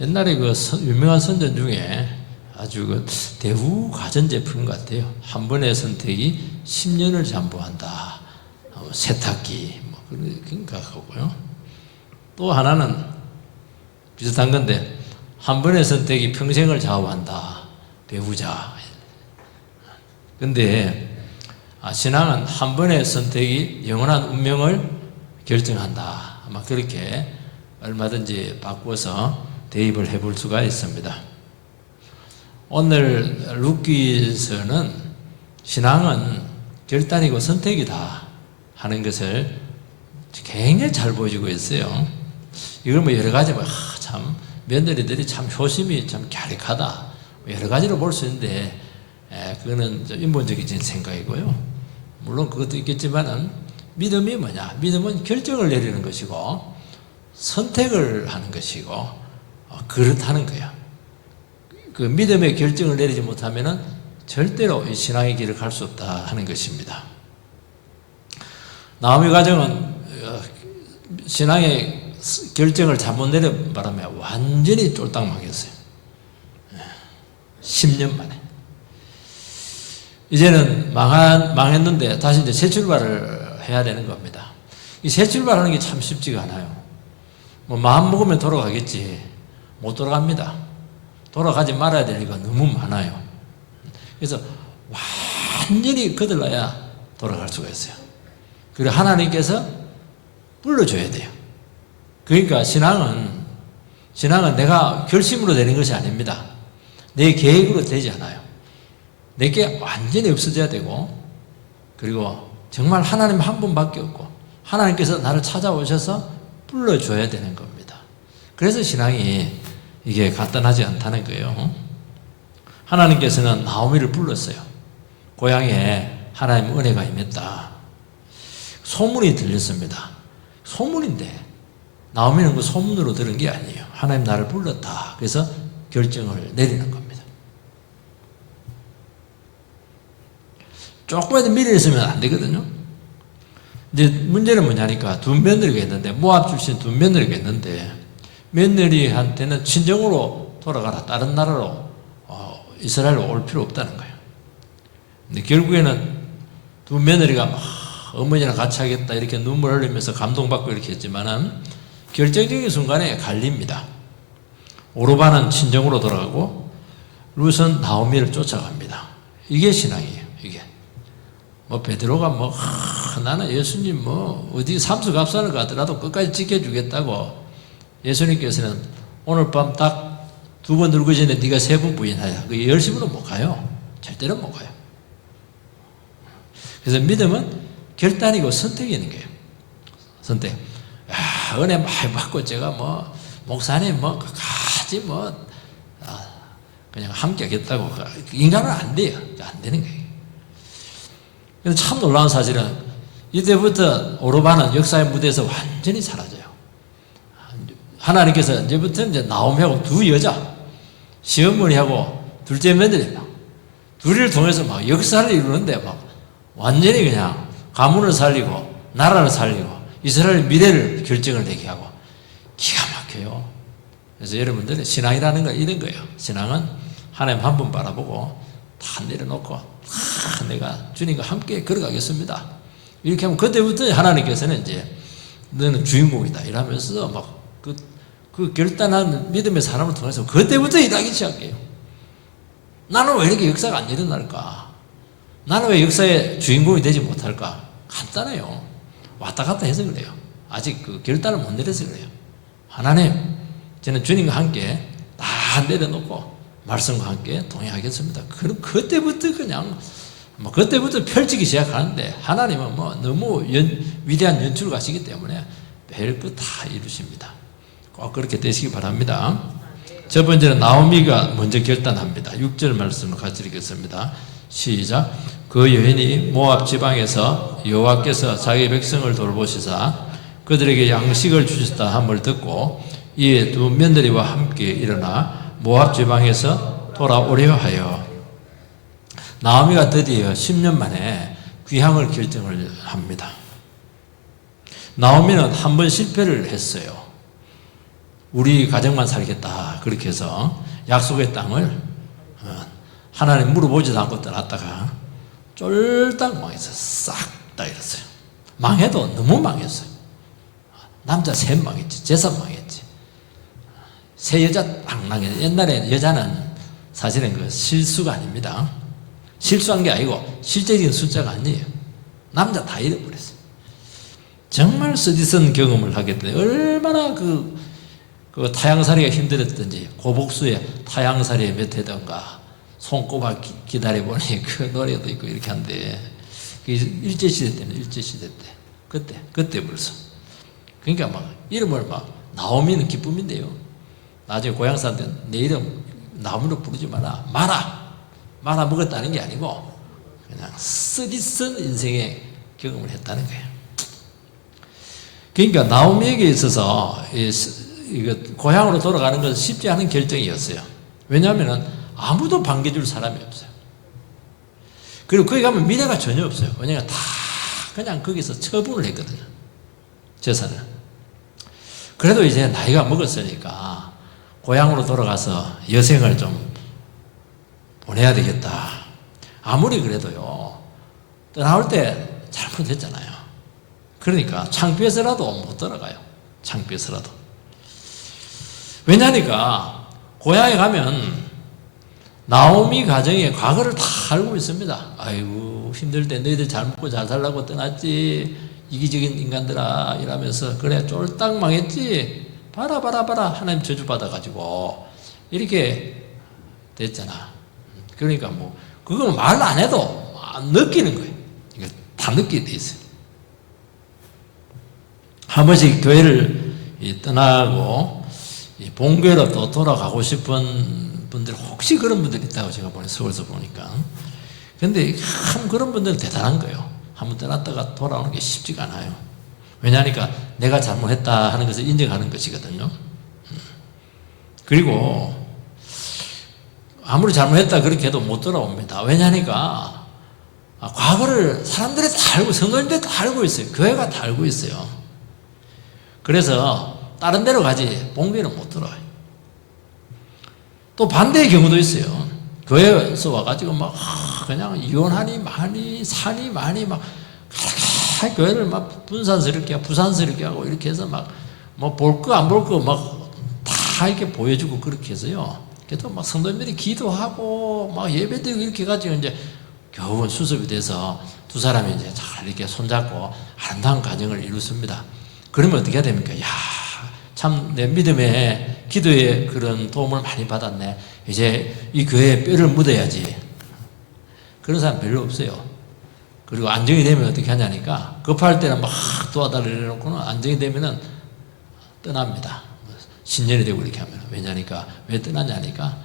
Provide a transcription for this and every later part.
옛날에 그 유명한 선전 중에 아주 그 대우 가전제품 같아요. 한 번의 선택이 10년을 잠보한다. 세탁기 뭐 그런 거 같고요. 또 하나는 비슷한 건데 한 번의 선택이 평생을 좌우한다. 배우자. 근데 신앙은 한 번의 선택이 영원한 운명을 결정한다. 아마 그렇게 얼마든지 바꾸어서 대입을 해볼 수가 있습니다. 오늘 룻기서는 신앙은 결단이고 선택이다 하는 것을 굉장히 잘 보여주고 있어요. 이걸 뭐 여러 가지 참 며느리들이 참 효심이 참 갸륵하다 여러 가지로 볼 수 있는데 그거는 좀 인본적인 생각이고요. 물론 그것도 있겠지만은 믿음이 뭐냐? 믿음은 결정을 내리는 것이고 선택을 하는 것이고 그렇다는 거야. 그 믿음의 결정을 내리지 못하면은 절대로 이 신앙의 길을 갈 수 없다 하는 것입니다. 나오미 가정은 신앙의 결정을 잘못 내린 바람에 완전히 쫄딱 망했어요. 10년 만에. 이제는 망했는데 다시 이제 새 출발을 해야 되는 겁니다. 이 새 출발하는 게 참 쉽지가 않아요. 뭐 마음 먹으면 돌아가겠지. 못 돌아갑니다. 돌아가지 말아야 될 이유가 너무 많아요. 그래서 완전히 거들러야 돌아갈 수가 있어요. 그리고 하나님께서 불러줘야 돼요. 그러니까 신앙은 내가 결심으로 되는 것이 아닙니다. 내 계획으로 되지 않아요. 내게 완전히 없어져야 되고 그리고 정말 하나님 한 분밖에 없고 하나님께서 나를 찾아오셔서 불러줘야 되는 겁니다. 그래서 신앙이 이게 간단하지 않다는 거예요. 하나님께서는 나오미를 불렀어요. 고향에 하나님 은혜가 임했다. 소문이 들렸습니다. 소문인데 나오미는 그 소문으로 들은 게 아니에요. 하나님 나를 불렀다. 그래서 결정을 내리는 겁니다. 조금이라도 미리 있으면 안 되거든요. 이제 문제는 뭐냐니까 두 며느리가 있는데 모압 출신 두 며느리가 있는데 며느리한테는 친정으로 돌아가라. 다른 나라로 이스라엘로 올 필요 없다는 거예요. 근데 결국에는 두 며느리가 막 어머니랑 같이 하겠다 이렇게 눈물 흘리면서 감동받고 이렇게 했지만은 결정적인 순간에 갈립니다. 오르바는 친정으로 돌아가고 룻은 나오미를 쫓아갑니다. 이게 신앙이에요. 이게 뭐 베드로가 나는 예수님 어디 삼수갑산을 가더라도 끝까지 지켜주겠다고 예수님께서는 오늘 밤 딱 2번 들고 전에 네가 3번 부인하자. 그 열심으로 못 가요. 절대로 못 가요. 그래서 믿음은 결단이고 선택이 있는 거예요. 선택. 은혜 많이 받고 제가 목사님 같이 그냥 함께 하겠다고. 인간은 안 돼요. 안 되는 거예요. 근데 참 놀라운 사실은 이때부터 오르바는 역사의 무대에서 완전히 사라져요. 하나님께서 이제부터 나오미하고 두 여자, 시어머니하고 둘째 며느리 둘을 통해서 역사를 이루는데 완전히 그냥 가문을 살리고 나라를 살리고 이스라엘 미래를 결정을 내게 하고 기가 막혀요. 그래서 여러분들의 신앙이라는 건 이런 거예요. 신앙은 하나님 한 분 바라보고 다 내려놓고 내가 주님과 함께 걸어가겠습니다. 이렇게 하면 그때부터 하나님께서는 이제 너는 주인공이다 이러면서 그 결단한 믿음의 사람을 통해서 그때부터 일하기 시작해요. 나는 왜 이렇게 역사가 안 일어날까? 나는 왜 역사의 주인공이 되지 못할까? 간단해요. 왔다 갔다 해서 그래요. 아직 그 결단을 못 내려서 그래요. 하나님, 저는 주님과 함께 다 내려놓고 말씀과 함께 동행하겠습니다. 그럼 그때부터 그때부터 펼치기 시작하는데 하나님은 너무 위대한 연출을 가시기 때문에 별것 다 이루십니다. 꼭 그렇게 되시기 바랍니다. 첫 번째는 나오미가 먼저 결단합니다. 6절 말씀을 같이 읽겠습니다. 시작. 그 여인이 모압 지방에서 여호와께서 자기 백성을 돌보시사 그들에게 양식을 주셨다 함을 듣고 이에 두 며느리와 함께 일어나 모압 지방에서 돌아오려 하여 나오미가 드디어 10년 만에 귀향을 결정을 합니다. 나오미는 한 번 실패를 했어요. 우리 가정만 살겠다 그렇게 해서 약속의 땅을 하나님 물어보지도 않고 떠났다가 쫄딱 망했어요. 싹 다 잃었어요. 망해도 너무 망했어요. 남자 셋 망했지, 재산 망했지, 새 여자 딱 망했지. 옛날에 여자는 사실은 그 실수가 아닙니다. 실수한 게 아니고 실제적인 숫자가 아니에요. 남자 다 잃어버렸어요. 정말 쓰디쓴 경험을 하게 돼. 얼마나 그 타향살이가 힘들었던지, 고복수의 타향살이에 몇 해던가 손꼽아 기다려보니 그 노래도 있고 이렇게 한데, 일제시대 때는 일제시대 때 그때 벌써. 그러니까 막 이름을 막 나오미는 기쁨인데요, 나중에 고향 사람들은 내 이름 나무로 부르지 마라 먹었다는 게 아니고 그냥 쓰디쓴 인생의 경험을 했다는 거예요. 그러니까 나오미에게 있어서 이거 고향으로 돌아가는 것은 쉽지 않은 결정이었어요. 왜냐하면 아무도 반겨줄 사람이 없어요. 그리고 거기 가면 미래가 전혀 없어요. 왜냐하면 다 그냥 거기서 처분을 했거든요, 재산을. 그래도 이제 나이가 먹었으니까 고향으로 돌아가서 여생을 좀 보내야 되겠다. 아무리 그래도요, 떠나올 때 잘못했잖아요. 그러니까 창피해서라도 못 돌아가요. 창피해서라도. 왜냐니까 고향에 가면 나오미 가정의 과거를 다 알고 있습니다. 아이고 힘들 때 너희들 잘 먹고 잘 살라고 떠났지, 이기적인 인간들아 이러면서 그래 쫄딱 망했지, 봐라 하나님 저주 받아가지고 이렇게 됐잖아. 그러니까 뭐 그거 말 안 해도 느끼는 거예요. 이거 다 느끼게 돼 있어요. 한 번씩 교회를 떠나고 본교회로 또 돌아가고 싶은 분들, 혹시 그런 분들이 있다고 제가 보니 서울에서 보니까. 근데 참 그런 분들은 대단한 거예요. 한번 떠났다가 돌아오는 게 쉽지가 않아요. 왜냐하니까 내가 잘못했다 하는 것을 인정하는 것이거든요. 그리고 아무리 잘못했다 그렇게 해도 못 돌아옵니다. 왜냐하니까 과거를 사람들이 다 알고, 성도님들이 다 알고 있어요. 교회가 다 알고 있어요. 그래서 다른 데로 가지 본교회는 못 돌아와요. 또 반대의 경우도 있어요. 교회에서 와가지고 막 그냥 이혼하니 많이 사니 많이 막 교회를 막 분산스럽게 부산스럽게 하고 이렇게 해서 막 뭐 볼 거 안 볼 거 막 다 이렇게 보여주고 그렇게 해서요. 그래도 막 성도님들이 기도하고 막 예배드리고 이렇게 해가지고 이제 겨우 수습이 돼서 두 사람이 이제 잘 이렇게 손잡고 아름다운 가정을 이루습니다. 그러면 어떻게 해야 됩니까? 야, 참 내 믿음에 기도에 그런 도움을 많이 받았네. 이제 이 교회에 뼈를 묻어야지. 그런 사람 별로 없어요. 그리고 안정이 되면 어떻게 하냐니까, 급할 때는 막 도와달라 놓고는 안정이 되면은 떠납니다. 신년이 되고 이렇게 하면. 왜냐니까, 왜 떠나냐니까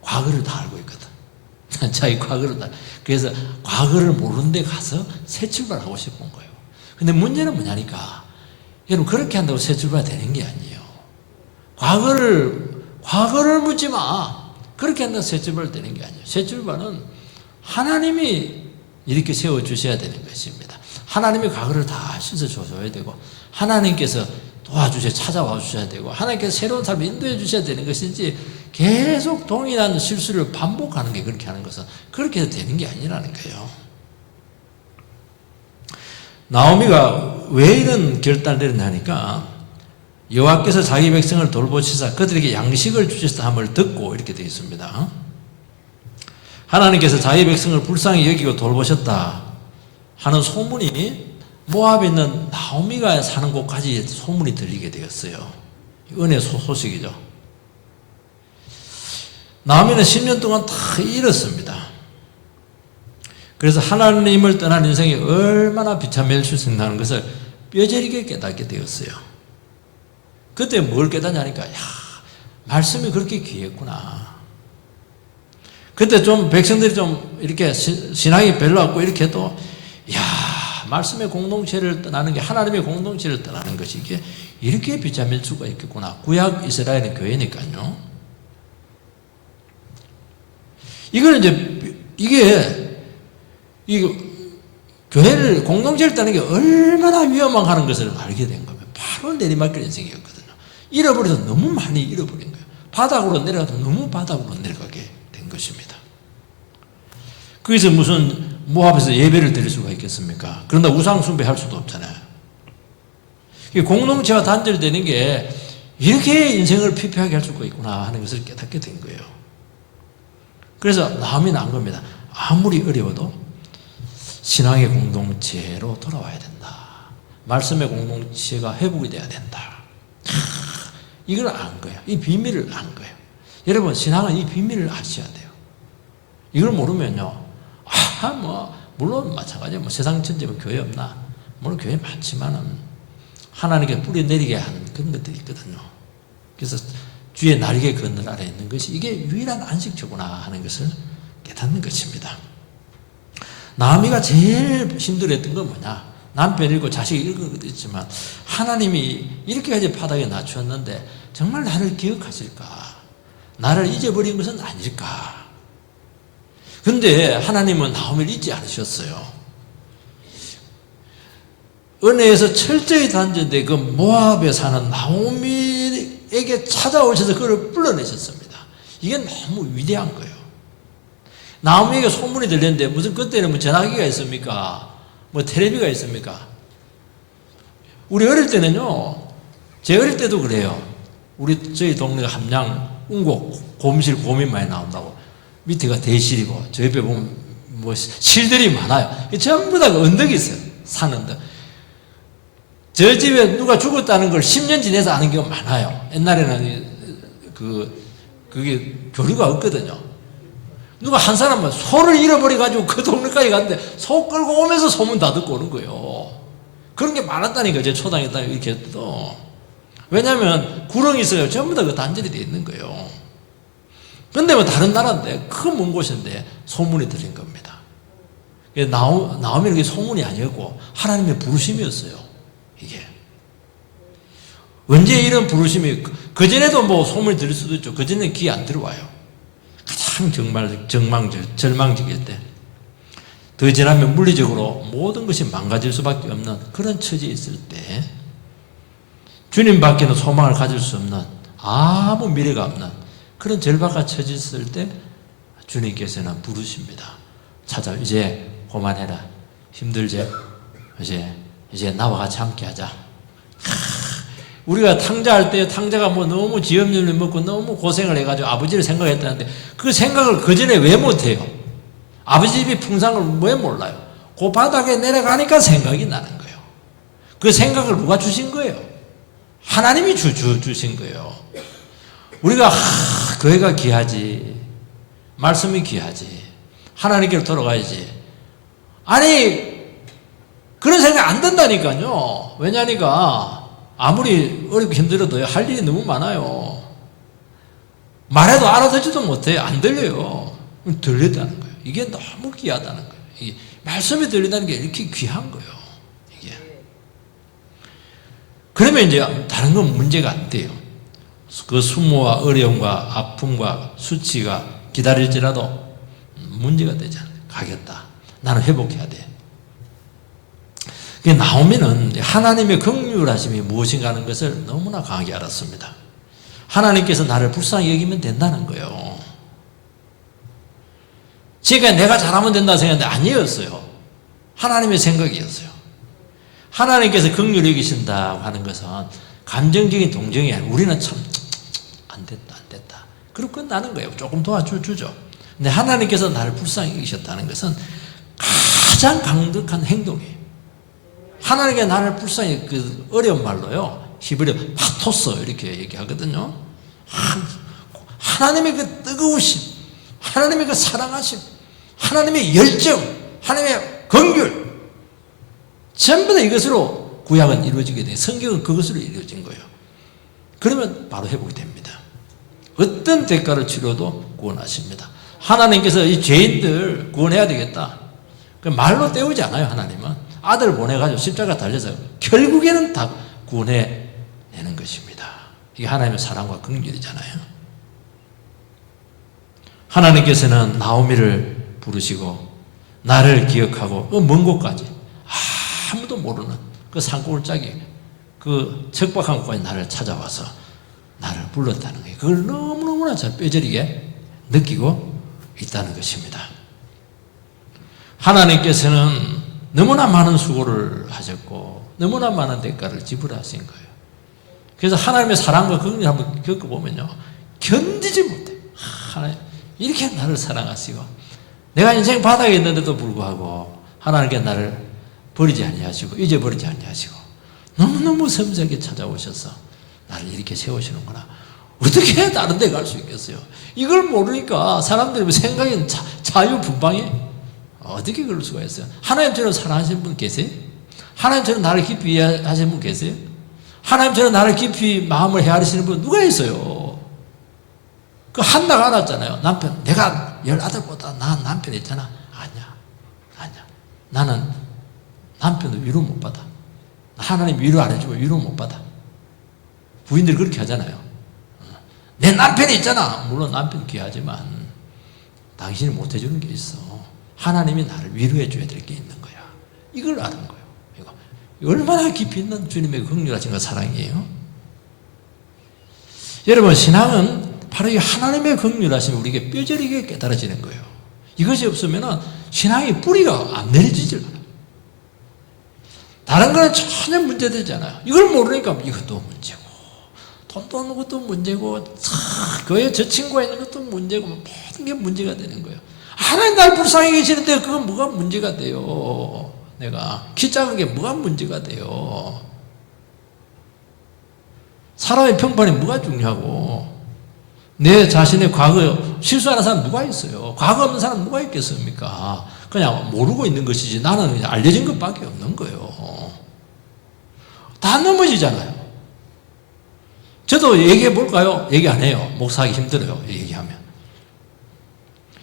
과거를 다 알고 있거든. 자기 과거를 다. 그래서 과거를 모르는 데 가서 새 출발하고 싶은 거예요. 근데 문제는 뭐냐니까, 여러분 그렇게 한다고 새 출발 되는 게 아니에요. 과거를 묻지 마. 그렇게 한다고 새 출발 되는 게 아니에요. 새 출발은 하나님이 이렇게 세워주셔야 되는 것입니다. 하나님의 과거를 다 씻어줘야 되고, 하나님께서 도와주셔야, 찾아와 주셔야 되고, 하나님께서 새로운 삶을 인도해 주셔야 되는 것이지, 계속 동일한 실수를 반복하는 게, 그렇게 하는 것은 그렇게 해서 되는 게 아니라는 거예요. 나오미가 왜 이런 결단을 내렸냐니까, 여호와께서 자기 백성을 돌보시사 그들에게 양식을 주셨다 함을 듣고 이렇게 되어 있습니다. 하나님께서 자기 백성을 불쌍히 여기고 돌보셨다 하는 소문이 모압에 있는 나오미가 사는 곳까지 소문이 들리게 되었어요. 은혜 소식이죠. 나오미는 10년 동안 다 잃었습니다. 그래서 하나님을 떠난 인생이 얼마나 비참할 수 있다는 것을 뼈저리게 깨닫게 되었어요. 그때 뭘 깨닫냐니까, 야, 말씀이 그렇게 귀했구나. 그때 좀 백성들이 좀 이렇게 신앙이 별로 없고 이렇게 해도, 야, 말씀의 공동체를 떠나는 게, 하나님의 공동체를 떠나는 것이 이렇게 비참할 수가 있겠구나. 구약 이스라엘의 교회니까요. 이거는 이제 교회를, 공동체를 떠나는 게 얼마나 위험하다는 것을 알게 된 겁니다. 바로 내리막길 인생이었거든요. 잃어버려서 너무 많이 잃어버린 거예요. 바닥으로 내려가도 너무 바닥으로 내려가게 된 것입니다. 거기서 무슨 모압에서 예배를 드릴 수가 있겠습니까? 그런다 우상 숭배할 수도 없잖아요. 공동체와 단절되는 게 이렇게 인생을 피폐하게 할 수가 있구나 하는 것을 깨닫게 된 거예요. 그래서 나오미는 안 겁니다. 아무리 어려워도 신앙의 공동체로 돌아와야 된다. 말씀의 공동체가 회복이 돼야 된다. 이걸 안 거예요. 이 비밀을 안 거예요. 여러분, 신앙은 이 비밀을 아셔야 돼요. 이걸 모르면요, 물론 마찬가지예요. 세상 전체가 교회 없나? 물론 교회 많지만은 하나님께 뿌리 내리게 한 그런 것들이 있거든요. 그래서 주의 날개 그늘 아래 있는 것이 이게 유일한 안식처구나 하는 것을 깨닫는 것입니다. 나오미가 제일 힘들었던 건 뭐냐? 남편이 잃고 자식이 잃은 것도 있지만 하나님이 이렇게까지 바닥에 낮추었는데 정말 나를 기억하실까? 나를 잊어버린 것은 아닐까? 근데 하나님은 나오미를 잊지 않으셨어요. 은혜에서 철저히 단절된 그 모압에 사는 나오미에게 찾아오셔서 그를 불러내셨습니다. 이게 너무 위대한 거예요. 나오미에게 소문이 들렸는데 무슨 그때는 뭐 전화기가 있습니까? 뭐 텔레비가 있습니까? 우리 어릴 때는요, 제 어릴 때도 그래요. 저희 동네가 함양, 운곡, 곰실, 곰이 많이 나온다고. 밑에가 대실이고, 저 옆에 보면 뭐 실들이 많아요. 전부 다 언덕이 있어요. 산 언덕. 저 집에 누가 죽었다는 걸 10년 지내서 아는 경우가 많아요. 옛날에는 그게 교류가 없거든요. 누가 한 사람은 소를 잃어버려가지고 그 동네까지 갔는데 소 끌고 오면서 소문 다 듣고 오는 거예요. 그런 게 많았다니까, 제 초당에 딱 이렇게 또. 왜냐하면 구렁이 있어요. 전부 다 그 단절이 돼 있는 거예요. 근데 뭐 다른 나라인데, 큰 먼 곳인데 소문이 들린 겁니다. 나오미는 그게 소문이 아니었고 하나님의 부르심이었어요. 이게. 언제 이런 부르심이, 그전에도 뭐 소문이 들릴 수도 있죠. 그전에는 귀에 안 들어와요. 가장 절망적일 때, 더 지나면 물리적으로 모든 것이 망가질 수밖에 없는 그런 처지에 있을 때, 주님 밖에는 소망을 가질 수 없는, 아무 미래가 없는 그런 절박한 처지에 있을 때 주님께서는 부르십니다. 이제 그만해라. 힘들지? 이제 나와 같이 함께 하자. 우리가 탕자할 때 탕자가 뭐 너무 지엄률을 먹고 너무 고생을 해가지고 아버지를 생각했다는데 그 생각을 그 전에 왜 못해요? 아버지 집이 풍상을 왜 몰라요? 그 바닥에 내려가니까 생각이 나는 거예요. 그 생각을 누가 주신 거예요? 하나님이 주신 거예요. 우리가 교회가 귀하지, 말씀이 귀하지, 하나님께로 돌아가야지. 아니, 그런 생각 안 든다니까요. 왜냐니까 아무리 어렵고 힘들어도 할 일이 너무 많아요. 말해도 알아듣지도 못해요. 안 들려요. 들렸다는 거예요. 이게 너무 귀하다는 거예요. 이게 말씀이 들린다는 게 이렇게 귀한 거예요. 이게. 그러면 이제 다른 건 문제가 안 돼요. 그 수모와 어려움과 아픔과 수치가 기다릴지라도 문제가 되지 않아요. 가겠다. 나는 회복해야 돼. 나오미는 하나님의 긍휼하심이 무엇인가 하는 것을 너무나 강하게 알았습니다. 하나님께서 나를 불쌍히 여기면 된다는 거예요. 제가 내가 잘하면 된다 생각했는데 아니었어요. 하나님의 생각이었어요. 하나님께서 긍휼히 여기신다고 하는 것은 감정적인 동정이 아니라 우리는 참 안 됐다. 그럼 끝나는 거예요. 조금 도와주죠. 근데 하나님께서 나를 불쌍히 여기셨다는 것은 가장 강력한 행동이에요. 하나님께 나를 불쌍히, 그 어려운 말로요, 히브리어 파토스 이렇게 얘기하거든요. 하나님의 그 뜨거우심, 하나님의 그 사랑하심, 하나님의 열정, 하나님의 긍휼, 전부 다 이것으로 구약은 이루어지게 돼요. 성경은 그것으로 이루어진 거예요. 그러면 바로 회복이 됩니다. 어떤 대가를 치러도 구원하십니다. 하나님께서 이 죄인들 구원해야 되겠다. 말로 때우지 않아요. 하나님은 아들 보내가지고 십자가 달려서 결국에는 다 구원해내는 것입니다. 이게 하나님의 사랑과 긍휼이잖아요. 하나님께서는 나오미를 부르시고 나를 기억하고 그 먼 곳까지 아무도 모르는 그 산골짜기 그 척박한 곳까지 나를 찾아와서 나를 불렀다는 거예요. 그걸 너무너무나 잘 뼈저리게 느끼고 있다는 것입니다. 하나님께서는 너무나 많은 수고를 하셨고 너무나 많은 대가를 지불하신 거예요. 그래서 하나님의 사랑과 긍휼을 한번 겪어보면요, 견디지 못해요. 하나님 이렇게 나를 사랑하시고 내가 인생 바닥에 있는데도 불구하고 하나님께 나를 버리지 아니하시고 잊어버리지 아니하시고 너무너무 섬세하게 찾아오셔서 나를 이렇게 세우시는구나. 어떻게 다른 데 갈 수 있겠어요? 이걸 모르니까 사람들이 생각이 자유분방해. 어떻게 그럴 수가 있어요? 하나님처럼 사랑하시는 분 계세요? 하나님처럼 나를 깊이 이해하시는 분 계세요? 하나님처럼 나를 깊이 마음을 헤아리시는 분 누가 있어요? 그 한나가 알았잖아요. 남편, 내가 18보다 나은 남편 있잖아. 아니야. 나는 남편도 위로 못 받아. 하나님 위로 안 해주고 위로 못 받아. 부인들이 그렇게 하잖아요. 내 남편이 있잖아. 물론 남편 귀하지만 당신이 못 해주는 게 있어. 하나님이 나를 위로해 줘야 될 게 있는 거야. 이걸 아는 거예요. 이거 얼마나 깊이 있는 주님의 긍휼하신 사랑이에요. 여러분, 신앙은 바로 이 하나님의 긍휼하심이 우리에게 뼈저리게 깨달아지는 거예요. 이것이 없으면 신앙의 뿌리가 안 내려지질 않아요. 다른 거는 전혀 문제되지 않아요. 이걸 모르니까 이것도 문제고 돈도 없는 것도 문제고 교회 저 친구가 있는 것도 문제고 모든 게 문제가 되는 거예요. 하나님 날 불쌍히 계시는데 그건 뭐가 문제가 돼요. 내가 키 작은 게 뭐가 문제가 돼요. 사람의 평판이 뭐가 중요하고 내 자신의 과거 실수하는 사람 누가 있어요. 과거 없는 사람 누가 있겠습니까? 그냥 모르고 있는 것이지 나는 그냥 알려진 것밖에 없는 거예요. 다 넘어지잖아요. 저도 얘기해 볼까요? 얘기 안 해요. 목사하기 힘들어요. 얘기하면.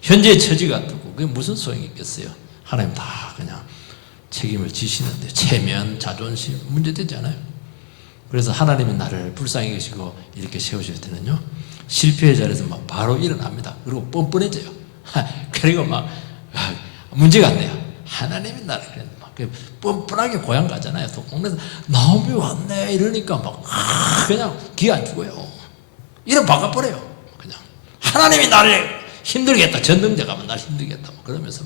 현재의 처지가 어떻고 그게 무슨 소용이 있겠어요. 하나님 다 그냥 책임을 지시는데 체면, 자존심 문제되지 않아요. 그래서 하나님이 나를 불쌍히 계시고 이렇게 세우실 때는요, 실패의 자리에서 막 바로 일어납니다. 그리고 뻔뻔해져요. 그리고 막 문제가 안 돼요. 하나님이 나를 막 뻔뻔하게 고향 가잖아요. 또 공내에서 나오미 왔네 이러니까 막 그냥 기 안 주고요. 이름 바꿔버려요. 그냥 하나님이 나를 힘들게 했다. 전능자가 나를 힘들게 했다. 그러면서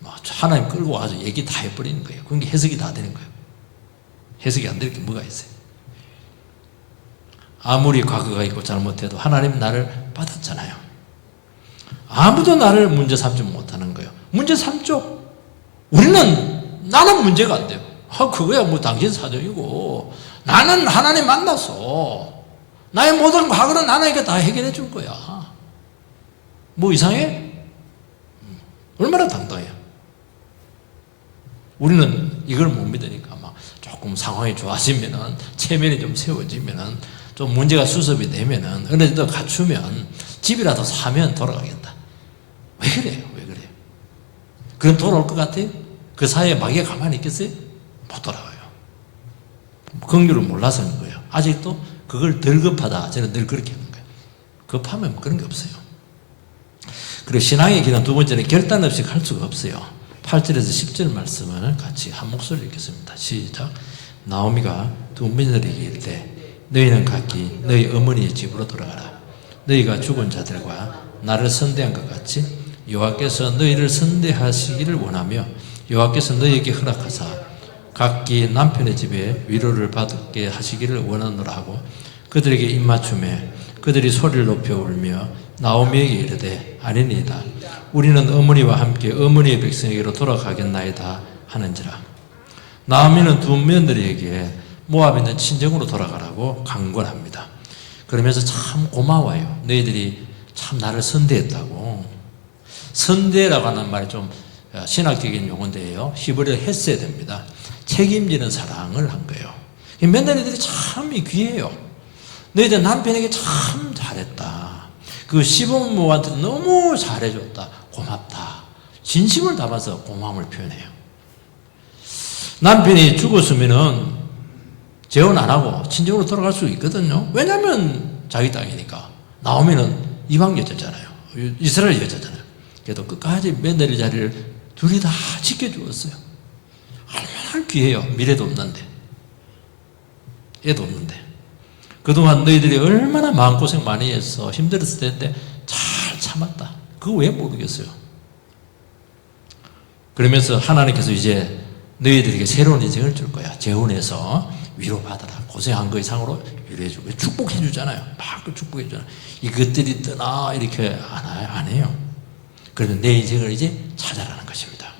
막 하나님 끌고 와서 얘기 다 해버리는 거예요. 그게 해석이 다 되는 거예요. 해석이 안 될 게 뭐가 있어요. 아무리 과거가 있고 잘못해도 하나님 나를 받았잖아요. 아무도 나를 문제 삼지 못하는 거예요. 문제 삼죠. 나는 문제가 안 돼요. 그거야 뭐 당신 사정이고 나는 하나님 만났어. 나의 모든 과거는 하나님께 다 해결해 줄 거야. 뭐 이상해? 얼마나 당당해요. 우리는 이걸 못 믿으니까 막 조금 상황이 좋아지면은 체면이 좀 세워지면은 좀 문제가 수습이 되면은 어느 정도 갖추면 집이라도 사면 돌아가겠다. 왜 그래요? 그럼 돌아올 것 같아요? 그 사이에 마귀가 가만히 있겠어요? 못 돌아가요. 긍휼을 몰라서는 거예요. 아직도 그걸 덜 급하다. 저는 늘 그렇게 하는 거예요. 급하면 그런 게 없어요. 그리고 신앙의 길은 두 번째는 결단 없이 갈 수가 없어요. 8절에서 10절 말씀을 같이 한 목소리 읽겠습니다. 시작. 나오미가 두 며느리에게 이르되 너희는 각기 너희 어머니의 집으로 돌아가라. 너희가 죽은 자들과 나를 선대한 것 같이 여호와께서 너희를 선대하시기를 원하며 여호와께서 너희에게 허락하사 각기 남편의 집에 위로를 받게 하시기를 원하노라 하고 그들에게 입맞춤에 그들이 소리를 높여 울며 나오미에게 이르되 아니니이다. 우리는 어머니와 함께 어머니의 백성에게로 돌아가겠나이다 하는지라. 나오미는 두 며느리에게 모압에 있는 친정으로 돌아가라고 강권합니다. 그러면서 참 고마워요. 너희들이 참 나를 선대했다고. 선대라고 하는 말이 좀 신학적인 용어인데요. 히브리어 헤세드입니다. 책임지는 사랑을 한 거예요. 며느리들이 참 귀해요. 너희들 남편에게 참 잘했다. 그 시부모한테 너무 잘해줬다. 고맙다. 진심을 담아서 고마움을 표현해요. 남편이 죽었으면은 재혼 안 하고 친정으로 돌아갈 수 있거든요. 왜냐하면 자기 땅이니까. 나오미는 이방 여자잖아요. 이스라엘 여자잖아요. 그래도 끝까지 며느리 자리를 둘이 다 지켜주었어요. 얼마나 귀해요. 미래도 없는데. 애도 없는데. 그동안 너희들이 얼마나 마음고생 많이 했어. 힘들었을 텐데 잘 참았다. 그거 왜 모르겠어요. 그러면서 하나님께서 이제 너희들에게 새로운 인생을 줄 거야. 재혼해서 위로받아라. 고생한 거 이상으로 위로해주고 축복해주잖아요. 막 축복해주잖아요. 이것들이 떠나 이렇게 안 해요. 그러면 내 인생을 이제 찾아라는 것입니다.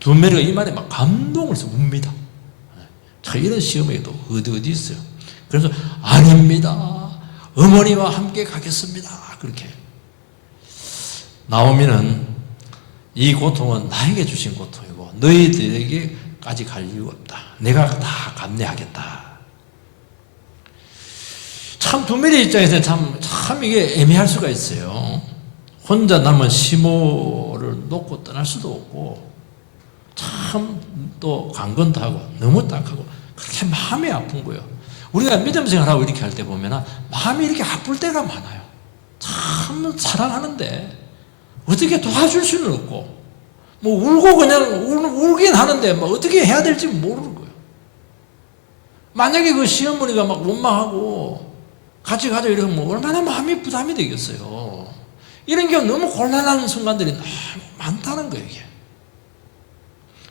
두 메리가 이 말에 막 감동을 해서 웁니다. 자, 이런 시험에도 어디 있어요. 그래서 아닙니다. 어머니와 함께 가겠습니다. 그렇게. 나오미는 이 고통은 나에게 주신 고통이고 너희들에게까지 갈 이유가 없다. 내가 다 감내하겠다. 참 두 메리 입장에서는 참 이게 애매할 수가 있어요. 혼자 남은 시모를 놓고 떠날 수도 없고 참 또 강건도 하고 너무 딱하고 그렇게 마음이 아픈 거예요. 우리가 믿음 생활하고 이렇게 할 때 보면 마음이 이렇게 아플 때가 많아요. 참 사랑하는데 어떻게 도와줄 수는 없고 뭐 울고 그냥 울긴 하는데 뭐 어떻게 해야 될지 모르는 거예요. 만약에 그 시어머니가 막 원망하고 같이 가자 이러면 뭐 얼마나 마음이 부담이 되겠어요. 이런 경우 너무 곤란한 순간들이 너무 많다는 거예요. 이게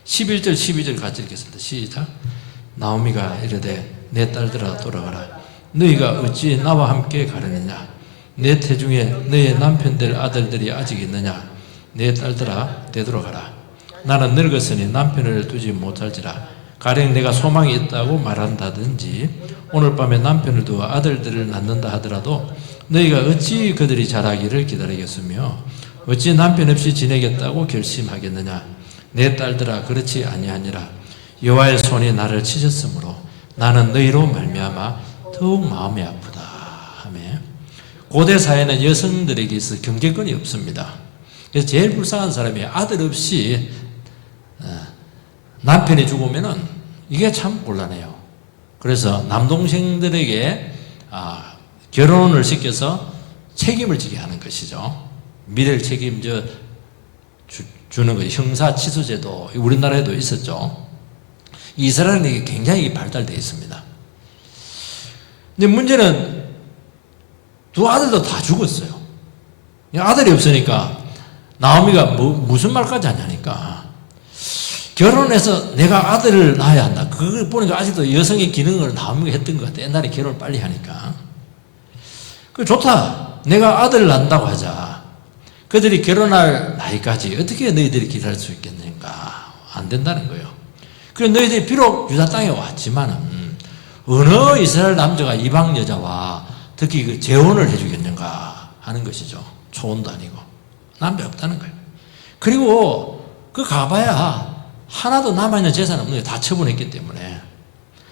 11절 12절 같이 읽겠습니다. 시작. 나오미가 이르되 내 딸들아 돌아가라. 너희가 어찌 나와 함께 가려느냐. 내 태중에 너의 남편 될 아들들이 아직 있느냐. 내 딸들아 되돌아가라. 나는 늙었으니 남편을 두지 못할지라. 가령 내가 소망이 있다고 말한다든지 오늘 밤에 남편을 두어 아들들을 낳는다 하더라도 너희가 어찌 그들이 자라기를 기다리겠으며 어찌 남편 없이 지내겠다고 결심하겠느냐. 내 딸들아 그렇지 아니하니라. 여호와의 손이 나를 치셨으므로 나는 너희로 말미암아 더욱 마음이 아프다. 아멘. 고대 사회는 여성들에게 있어 경제권이 없습니다. 그래서 제일 불쌍한 사람이 아들 없이 남편이 죽으면은 이게 참 곤란해요. 그래서 남동생들에게 결혼을 시켜서 책임을 지게 하는 것이죠. 미래를 책임져 주는 거 형사 치수제도 우리나라에도 있었죠. 이스라엘은 이게 굉장히 발달되어 있습니다. 근데 문제는 두 아들도 다 죽었어요. 아들이 없으니까 나오미가 무슨 말까지 하냐니까 결혼해서 내가 아들을 낳아야 한다. 그걸 보니까 아직도 여성의 기능을 나오미가 했던 것 같아. 옛날에 결혼을 빨리 하니까. 그 좋다. 내가 아들을 낳는다고 하자. 그들이 결혼할 나이까지 어떻게 너희들이 기다릴 수 있겠는가? 안 된다는 거예요. 그래서 너희들이 비록 유다 땅에 왔지만은 어느 이스라엘 남자가 이방 여자와 특히 그 재혼을 해주겠는가 하는 것이죠. 초혼도 아니고 남자 없다는 거예요. 그리고 그 가봐야 하나도 남아있는 재산 없는 게 다 처분했기 때문에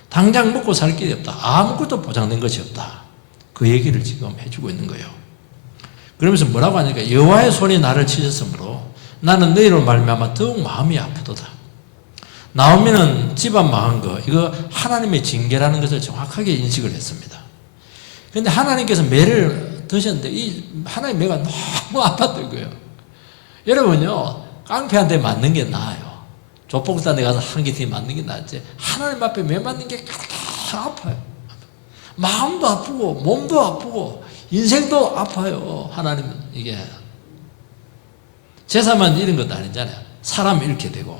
당장 먹고 살 길이 없다. 아무것도 보장된 것이 없다. 그 얘기를 지금 해주고 있는 거예요. 그러면서 뭐라고 하니까 여호와의 손이 나를 치셨으므로 나는 너희로 말미암아 더욱 마음이 아프도다. 나오미는 집안 망한 거 이거 하나님의 징계라는 것을 정확하게 인식을 했습니다. 그런데 하나님께서 매를 드셨는데 이 하나님 매가 너무 아팠던 거예요. 여러분요 깡패한테 맞는 게 나아요. 조폭단에 가서 한기팀 맞는 게 낫지 하나님 앞에 매 맞는 게 가장 아파요. 마음도 아프고 몸도 아프고 인생도 아파요. 하나님은 이게 제사만 잃은 것도 아니잖아요. 사람 잃게 되고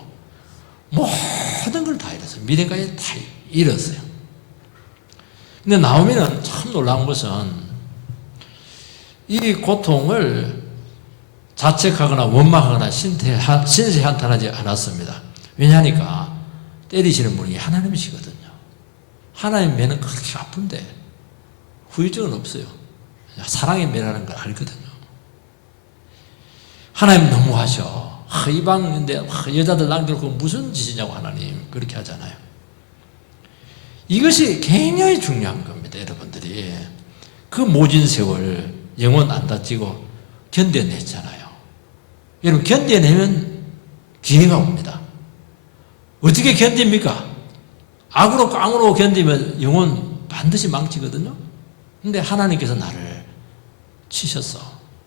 모든 걸 다 잃었어요. 미래까지 다 잃었어요. 근데 나오미는 참 놀라운 것은 이 고통을 자책하거나 원망하거나 신세한탄하지 않았습니다. 왜냐하니까 때리시는 분이 하나님이시거든요. 하나님 매는 그렇게 아픈데 후유증은 없어요. 사랑의 매라는 걸 알거든요. 하나님 너무하셔. 이방인데 여자들 남겨놓고 무슨 짓이냐고 하나님 그렇게 하잖아요. 이것이 굉장히 중요한 겁니다. 여러분들이 그 모진 세월 영혼 안 다치고 견뎌냈잖아요. 여러분 견뎌내면 기회가 옵니다. 어떻게 견딥니까? 악으로 깡으로 견디면 영혼 반드시 망치거든요. 근데 하나님께서 나를 치셨어.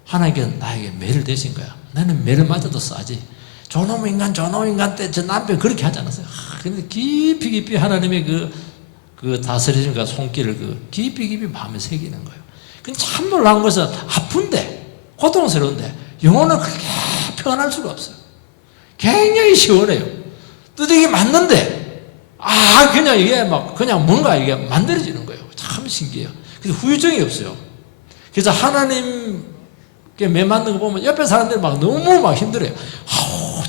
하나님께서 나에게 매를 대신 거야. 나는 매를 맞아도 싸지. 저놈 인간 때 저 남편 그렇게 하지 않았어요. 근데 깊이 하나님의 그 그 다스리신가 손길을 그 깊이 마음에 새기는 거예요. 근데 참 놀라운 것은 아픈데, 고통스러운데, 영혼은 그렇게 표현할 수가 없어요. 굉장히 시원해요. 또 이게 맞는데, 그냥 이게 그냥 뭔가 이게 만들어지는 거예요. 참 신기해요. 그래서 후유증이 없어요. 그래서 하나님께 매 맞는 거 보면 옆에 사람들이 너무 힘들어요.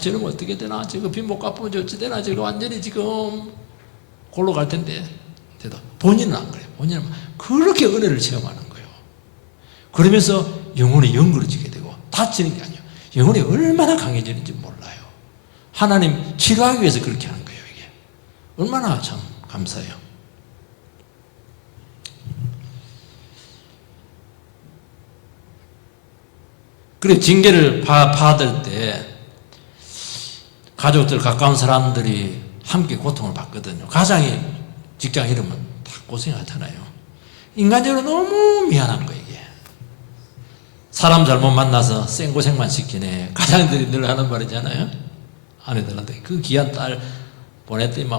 저러면 어떻게 되나? 저거 빚 못 갚으면 어찌 되나? 저거 완전히 지금 골로 갈 텐데. 본인은 안 그래요. 본인은 그렇게 은혜를 체험하는 거예요. 그러면서 영혼이 연그러지게 되고 다치는 게 아니에요. 영혼이 얼마나 강해지는지 몰라요. 하나님 치료하기 위해서 그렇게 하는 거예요. 이게 얼마나 참 감사해요. 그래 징계를 받을 때 가족들 가까운 사람들이 함께 고통을 받거든요. 가장이 직장 이러면 다 고생하잖아요. 인간적으로 너무 미안한 거예요. 이게 사람 잘못 만나서 생고생만 시키네. 가장들이 늘 하는 말이잖아요. 아내들한테 그 귀한 딸 보냈더니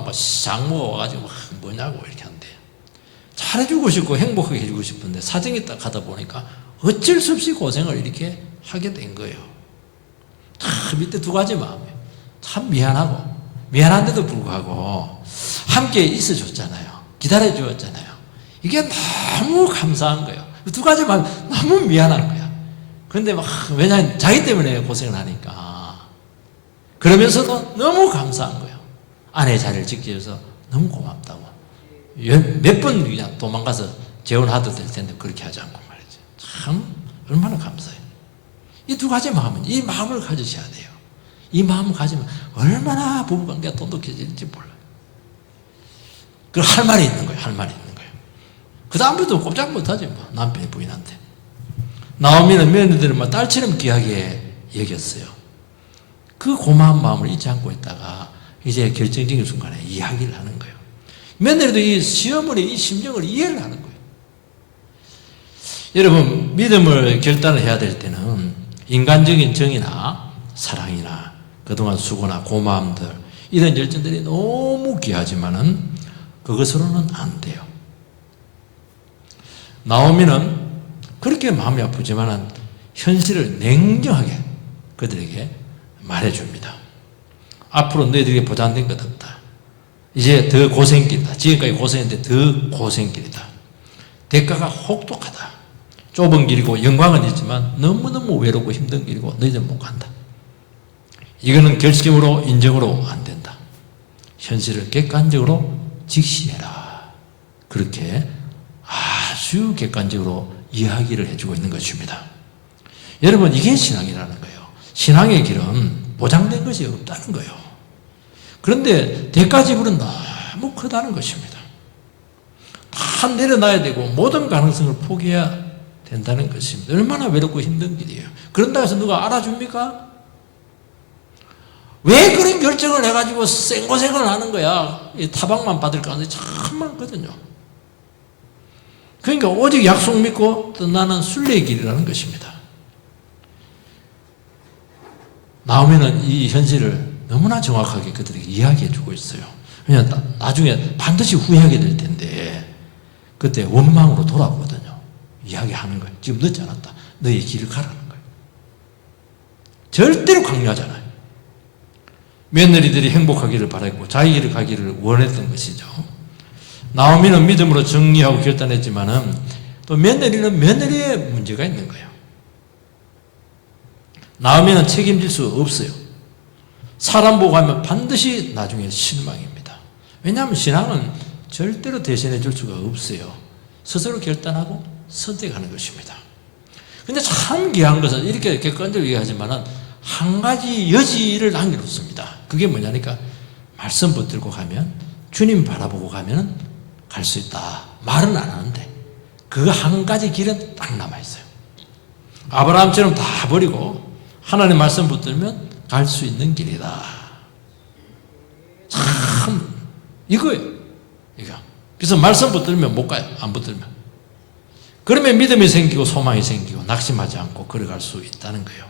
장모가 와가지고 뭐냐고 이렇게 한대. 잘해주고 싶고 행복하게 해주고 싶은데 사정이 딱 하다 보니까 어쩔 수 없이 고생을 이렇게 하게 된 거예요. 밑에 두 가지 마음이에요. 참 미안한데도 불구하고 함께 있어줬잖아요. 기다려주었잖아요. 이게 너무 감사한 거예요. 두 가지 마음 너무 미안한 거야. 그런데 왜냐하면 자기 때문에 고생을 하니까. 그러면서도 너무 감사한 거예요. 아내의 자리를 지켜줘서 너무 고맙다고. 몇 번 그냥 도망가서 재혼하도 될 텐데 그렇게 하지 않고 말이죠. 참 얼마나 감사해요. 이 두 가지 마음은 이 마음을 가지셔야 돼요. 이 마음을 가지면 얼마나 부부관계가 돈독해질지 몰라요. 그 할 말이 있는 거예요. 할 말이 있는 거예요. 그 다음부터 꼼짝 못하지 뭐 남편이 부인한테. 나오미는 며느리들을 딸처럼 귀하게 여겼어요. 그 고마운 마음을 잊지 않고 있다가 이제 결정적인 순간에 이야기를 하는 거예요. 며느리도 이 시어머니의 이 심정을 이해를 하는 거예요. 여러분 믿음을 결단을 해야 될 때는 인간적인 정이나 사랑이나 그동안 수고나 고마움들 이런 열정들이 너무 귀하지만은 그것으로는 안 돼요. 나오미는 그렇게 마음이 아프지만은 현실을 냉정하게 그들에게 말해줍니다. 앞으로 너희들에게 보장된 것 없다. 이제 더 고생길이다. 지금까지 고생했는데 더 고생길이다. 대가가 혹독하다. 좁은 길이고 영광은 있지만 너무너무 외롭고 힘든 길이고 너희들 못 간다. 이거는 결심으로 인정으로 안 된다. 현실을 객관적으로 직시해라. 그렇게 아주 객관적으로 이야기를 해주고 있는 것입니다. 여러분 이게 신앙이라는 거예요. 신앙의 길은 보장된 것이 없다는 거예요. 그런데 대가 지불은 너무 크다는 것입니다. 다 내려놔야 되고 모든 가능성을 포기해야 된다는 것입니다. 얼마나 외롭고 힘든 길이에요. 그런다고 해서 누가 알아줍니까? 왜 그런 결정을 해가지고 생고생을 하는 거야? 타박만 받을 가능성이 참 많거든요. 그러니까 오직 약속 믿고 떠나는 순례의 길이라는 것입니다. 나오미는 이 현실을 너무나 정확하게 그들에게 이야기해 주고 있어요. 왜냐하면 나중에 반드시 후회하게 될 텐데 그때 원망으로 돌아오거든요. 이야기하는 거예요. 지금 늦지 않았다. 너의 길을 가라는 거예요. 절대로 강요하잖아요. 며느리들이 행복하기를 바랐고 자기 길을 가기를 원했던 것이죠. 나오미는 믿음으로 정리하고 결단했지만은 또 며느리는 며느리의 문제가 있는 거예요. 나오미는 책임질 수 없어요. 사람 보고 하면 반드시 나중에 실망입니다. 왜냐하면 신앙은 절대로 대신해 줄 수가 없어요. 스스로 결단하고 선택하는 것입니다. 근데 참 귀한 것은 이렇게 객관적으로 얘기하지만은 한 가지 여지를 남겨놓습니다. 그게 뭐냐니까 말씀 붙들고 가면 주님 바라보고 가면 갈 수 있다. 말은 안 하는데 그 한 가지 길은 딱 남아있어요. 아브라함처럼 다 버리고 하나님 말씀 붙들면 갈 수 있는 길이다. 참 이거예요. 이거. 그래서 말씀 붙들면 못 가요. 안 붙들면. 그러면 믿음이 생기고 소망이 생기고 낙심하지 않고 걸어갈 수 있다는 거예요.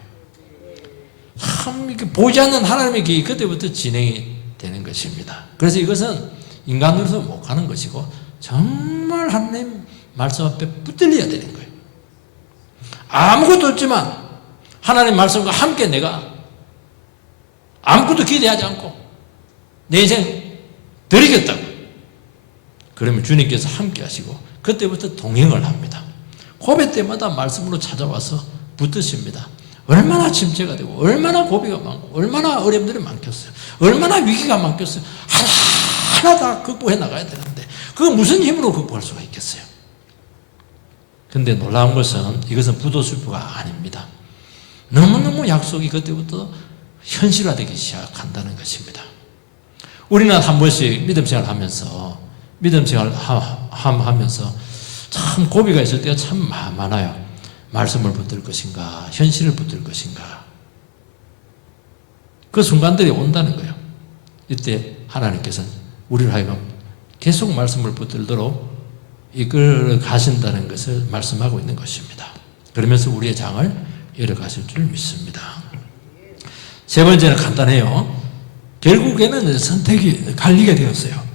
참 이렇게 보지 않는 하나님의 계획이 그때부터 진행이 되는 것입니다. 그래서 이것은 인간으로서 못 가는 것이고 정말 하나님 말씀 앞에 붙들려야 되는 거예요. 아무것도 없지만 하나님 말씀과 함께 내가 아무것도 기대하지 않고 내 인생 드리겠다고. 그러면 주님께서 함께 하시고 그때부터 동행을 합니다. 고백 때마다 말씀으로 찾아와서 붙드십니다. 얼마나 침체가 되고 얼마나 고비가 많고 얼마나 어려움들이 많겠어요. 얼마나 위기가 많겠어요. 하나하나 다 극복해 나가야 되는데 그거 무슨 힘으로 극복할 수가 있겠어요. 근데 놀라운 것은 이것은 부도술부가 아닙니다. 너무너무 약속이 그때부터 현실화되기 시작한다는 것입니다. 우리는 한 번씩 믿음 생활을 하면서 참 고비가 있을 때가 참 많아요. 말씀을 붙들 것인가 현실을 붙들 것인가 그 순간들이 온다는 거예요. 이때 하나님께서는 우리를 하여금 계속 말씀을 붙들도록 이끌어 가신다는 것을 말씀하고 있는 것입니다. 그러면서 우리의 장을 열어가실 줄 믿습니다. 세 번째는 간단해요. 결국에는 선택이 갈리게 되었어요.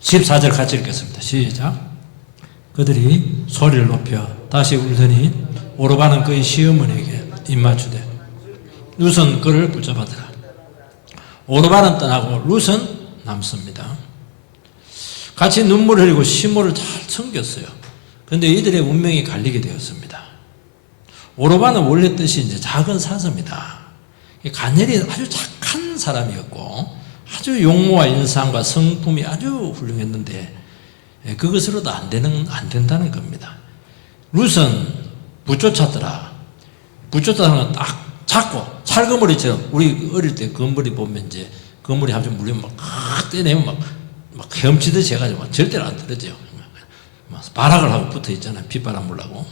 14절 같이 읽겠습니다. 시작. 그들이 소리를 높여 다시 울더니 오르바는 그의 시어머니에게 입맞추되 룻은 그를 붙잡아더라. 오르바는 떠나고 룻은 남습니다. 같이 눈물을 흘리고 시모를 잘 섬겼어요. 그런데 이들의 운명이 갈리게 되었습니다. 오르바는 원래 뜻이 이제 작은 사서입니다. 간엘이 아주 착한 사람이었고 아주 용모와 인상과 성품이 아주 훌륭했는데 그것으로도 안 된다는 겁니다. 룻은 붙쫓았더라. 붙쫓다는 건 딱 잡고 찰거머리처럼 우리 어릴 때 거머리 보면 이제 거머리 한번 물리면 막 떼내면 막 헤엄치듯이 해가지고 절대로 안 떨어져요. 발악을 하고 붙어 있잖아요. 빗바람 물라고.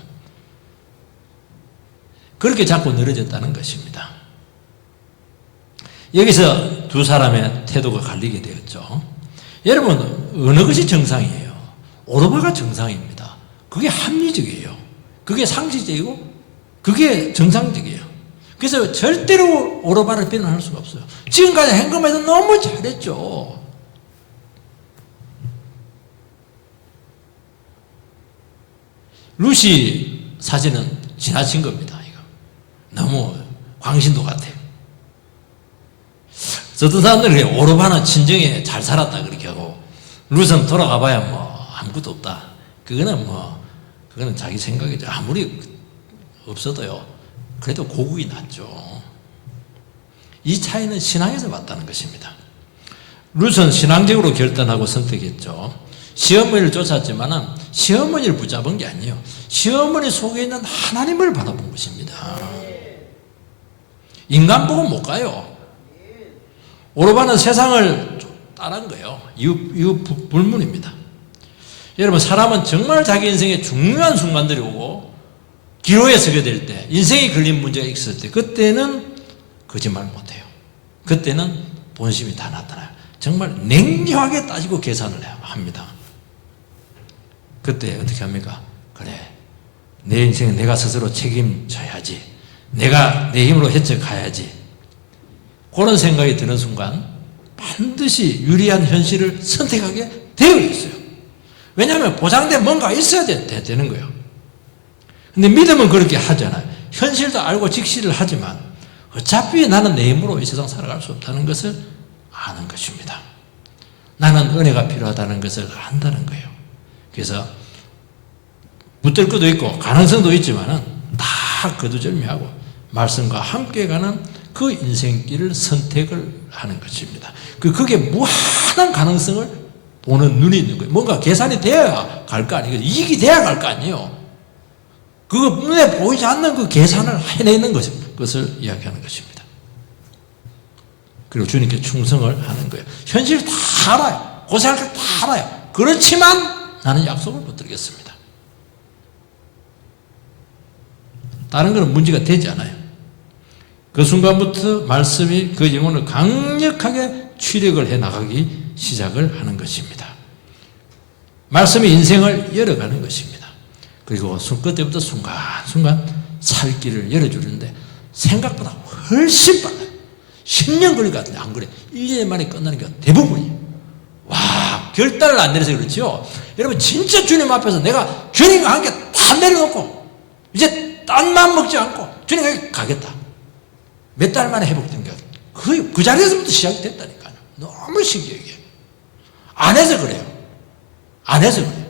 그렇게 자꾸 늘어졌다는 것입니다. 여기서 두 사람의 태도가 갈리게 되었죠. 여러분, 어느 것이 정상이에요? 오르바가 정상입니다. 그게 합리적이에요. 그게 상식적이고 그게 정상적이에요. 그래서 절대로 오르바를 비난할 수가 없어요. 지금까지 행금에서 너무 잘했죠. 룻이 사실은 지나친 겁니다. 이거 너무 광신도 같아요. 어떤 사람들이 오르바는 친정에 잘 살았다 그렇게 하고 룻은 돌아가봐야 뭐 아무것도 없다. 그거는 자기 생각이죠. 아무리 없어도요. 그래도 고국이 낫죠. 이 차이는 신앙에서 왔다는 것입니다. 룻은 신앙적으로 결단하고 선택했죠. 시어머니를 쫓았지만은 시어머니를 붙잡은 게 아니에요. 시어머니 속에 있는 하나님을 바라본 것입니다. 인간 보고 못 가요. 오르바는 세상을 따른 거예요. 이후 불문입니다. 여러분, 사람은 정말 자기 인생에 중요한 순간들이 오고 기로에 서게 될 때, 인생이 걸린 문제가 있을 때, 그때는 거짓말 못해요. 그때는 본심이 다 나타나요. 정말 냉정하게 따지고 계산을 합니다. 그때 어떻게 합니까? 그래, 내 인생은 내가 스스로 책임져야지. 내가 내 힘으로 헤쳐가야지. 그런 생각이 드는 순간 반드시 유리한 현실을 선택하게 되어 있어요. 왜냐하면 보장된 뭔가 있어야 되는 거예요. 근데 믿음은 그렇게 하잖아요. 현실도 알고 직시를 하지만 어차피 나는 내 힘으로 이 세상 살아갈 수 없다는 것을 아는 것입니다. 나는 은혜가 필요하다는 것을 안다는 거예요. 그래서 붙들 것도 있고 가능성도 있지만은 다 거두절미하고 말씀과 함께 가는 그 인생길을 선택을 하는 것입니다. 그게 무한한 가능성을 보는 눈이 있는 거예요. 뭔가 계산이 돼야 갈 거 아니에요. 이익이 돼야 갈 거 아니에요. 그거 눈에 보이지 않는 그 계산을 해내는 것을 이야기하는 것입니다. 그리고 주님께 충성을 하는 거예요. 현실 다 알아요. 고생할 거 다 알아요. 그렇지만 나는 약속을 붙들겠습니다. 다른 거는 문제가 되지 않아요. 그 순간부터 말씀이 그 영혼을 강력하게 추력을 해나가기 시작을 하는 것입니다. 말씀이 인생을 열어가는 것입니다. 그리고 그때부터 순간순간 살 길을 열어주는데 생각보다 훨씬 빨라요. 10년 걸릴 것 같은데 안 그래. 1년 만에 끝나는 게 대부분이에요. 와, 결단을 안 내려서 그렇죠. 여러분 진짜 주님 앞에서 내가 주님과 함께 다 내려놓고 이제 딴 맘 먹지 않고 주님과 가겠다. 몇 달 만에 회복된 게 거의 그 자리에서부터 시작이 됐다니까요. 너무 신기하게. 안 해서 그래요. 안 해서 그래요.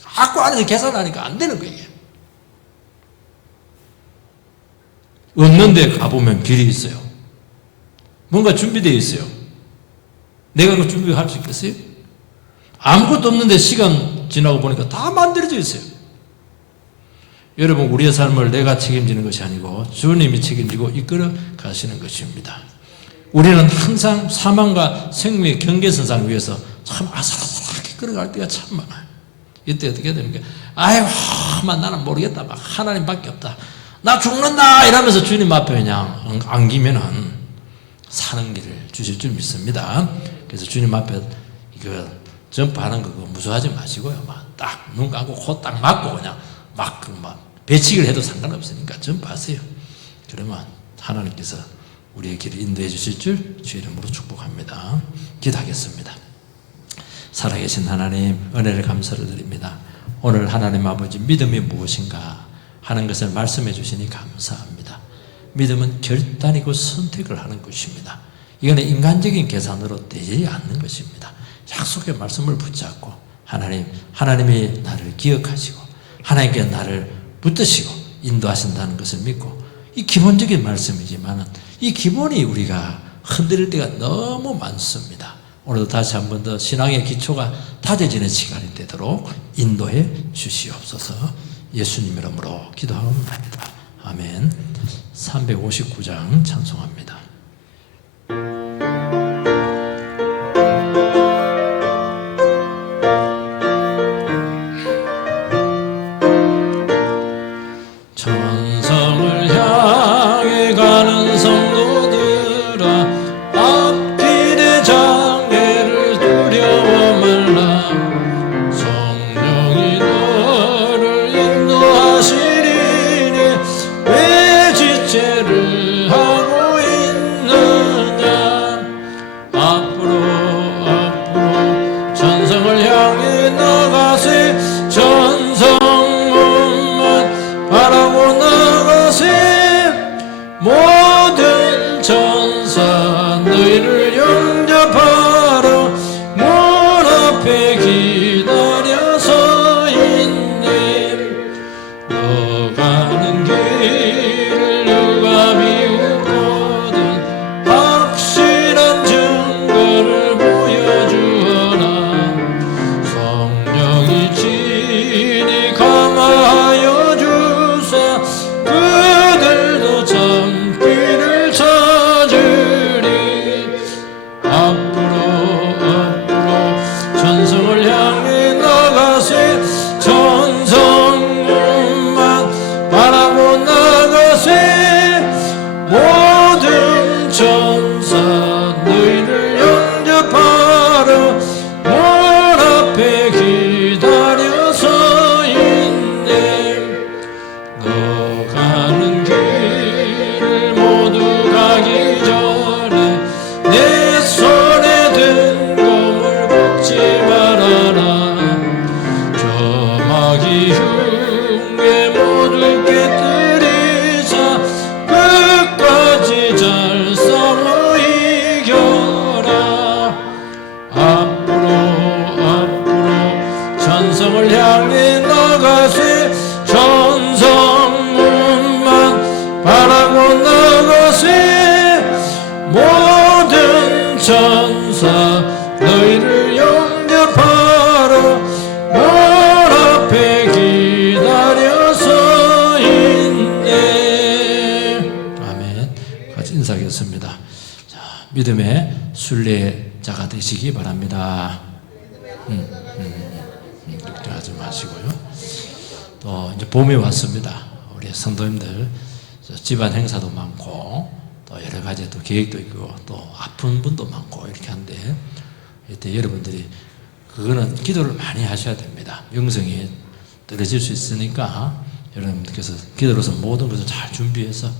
자꾸 안에서 계산하니까 안 되는 거예요. 없는데 가보면 길이 있어요. 뭔가 준비되어 있어요. 내가 그 준비할 수 있겠어요? 아무것도 없는데 시간 지나고 보니까 다 만들어져 있어요. 여러분, 우리의 삶을 내가 책임지는 것이 아니고 주님이 책임지고 이끌어 가시는 것입니다. 우리는 항상 사망과 생명의 경계선상 위에서 참 아슬아슬하게 끌어갈 때가 참 많아요. 이때 어떻게 되는 게, 아유, 나는 모르겠다. 막 하나님밖에 없다. 나 죽는다! 이러면서 주님 앞에 그냥 안기면은 사는 길을 주실 줄 믿습니다. 그래서 주님 앞에 이거 점프하는 거 무서워하지 마시고요. 막 딱 눈 감고 코 딱 막고 그냥 막 배치기를 해도 상관없으니까 점프하세요. 그러면 하나님께서 우리의 길을 인도해 주실 줄 주 이름으로 축복합니다. 기도하겠습니다. 살아계신 하나님, 은혜를 감사를 드립니다. 오늘 하나님 아버지, 믿음이 무엇인가 하는 것을 말씀해 주시니 감사합니다. 믿음은 결단이고 선택을 하는 것입니다. 이거는 인간적인 계산으로 되지 않는 것입니다. 약속의 말씀을 붙잡고 하나님이 나를 기억하시고 하나님께 나를 붙드시고 인도하신다는 것을 믿고, 이 기본적인 말씀이지만 이 기본이 우리가 흔들릴 때가 너무 많습니다. 오늘도 다시 한 번 더 신앙의 기초가 다져지는 시간이 되도록 인도해 주시옵소서. 예수님 이름으로 기도합니다. 아멘. 359장 찬송합니다. 천성을 향해 가는 성도들아, 앞길의 장애를 두려워 말라. 성령이 너를 인도하시리니 왜 지체를 하고 있느냐. 앞으로 천성을 향해 나가세. 천성문만 바라고 나가세. 모든 천사 너희를 영접하러 문 앞에 기다려서 있네. 너 가는 길을 누가 비웃거든 확실한 증거를 보여주어라. 성령이 친히 감화하여 주사 그들도 참기를 찾으리. 앞으로 천성을 향해 나가세. 천성문만 바라고 나가세. 모든 천사 너희를 영접하러 문 앞에 기다려서 있네. 너 가는 길을 모두 가기 전에 내 손에 든 검을 걷지 말아라. 저마기 흉에 모두 깨뜨리자 끝까지 잘 싸워 이겨라. 앞으로 천성을 향해 나가세. 천성문만 바라고 나가세. 모든 천사 너희를 영접하러 문 앞에 기다려서 있네. 아멘. 같이 인사하겠습니다. 자, 믿음의 순례자가 되시기 바랍니다. 걱정하지 마시고요. 또 이제 봄이 왔습니다. 우리 성도님들 집안 행사도 많고 또 여러 가지 또 계획도 있고 또 아픈 분도 많고 이렇게 한데, 이때 여러분들이 그거는 기도를 많이 하셔야 됩니다. 영성이 떨어질 수 있으니까 여러분들께서 기도로서 모든 것을 잘 준비해서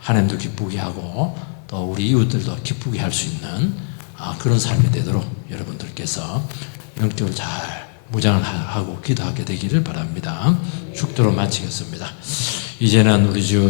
하나님도 기쁘게 하고 또 우리 이웃들도 기쁘게 할 수 있는 그런 삶이 되도록 여러분들께서 영적으로 잘 무장을 하고 기도하게 되기를 바랍니다. 축도로 마치겠습니다. 이제는 우리 주